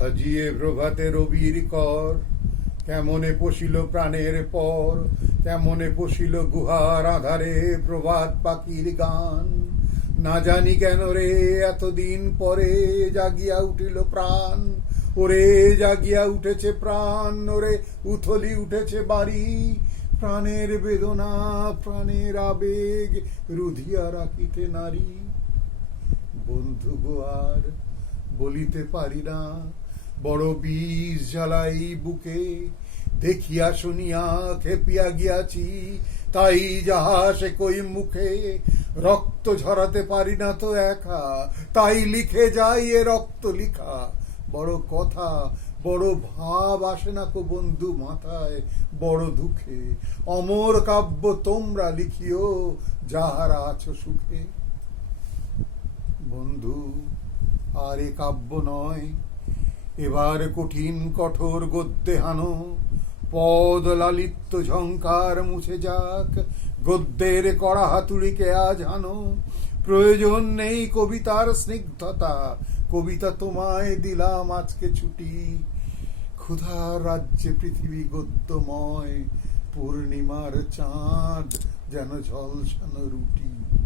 সাজিয়ে প্রভাতে রবির কর। কেমনে পশিল প্রাণের পর, কেমনে পশিল গুহার আধারে প্রভাত পাখির গান। না জানি কেন রে, এতদিন পরে জাগিয়া উঠিল প্রাণ। ওরে, জাগিয়া উঠেছে প্রাণ, ওরে, উথলি উঠেছে বাড়ি। প্রাণের বেদনা, প্রাণের আবেগ রুধিয়া রাখিতে নারী। বন্ধু গো, আর বলিতে পারি না। বড় বীজ জ্বালাই বুকে, দেখিয়া শুনিয়া খেপিয়া গিয়াছি। তাই যাহা সে কই মুখে, রক্ত ঝরাতে পারি না তো একা। তাই লিখে যাই এ রক্ত লিখা। বড় কথা, বড় ভাব আসে না কো বন্ধু মাথায়, বড় দুঃখে। অমর কাব্য তোমরা লিখিও, যাহারা আছো সুখে। বন্ধু, আর এ কাব্য নয় এবার কঠিন কঠোর গদ্যে হানো। পদ লালিত্য ঝঙ্কার মুছে যাক। গদ্যের কড়া হাতুড়িকে আজ হানো। প্রয়োজন নেই কবিতার স্নিগ্ধতা। কবিতা তোমায় দিলাম আজকে ছুটি। ক্ষুধার রাজ্যে পৃথিবী গদ্যময়। পূর্ণিমার চাঁদ যেন ঝলসানো রুটি।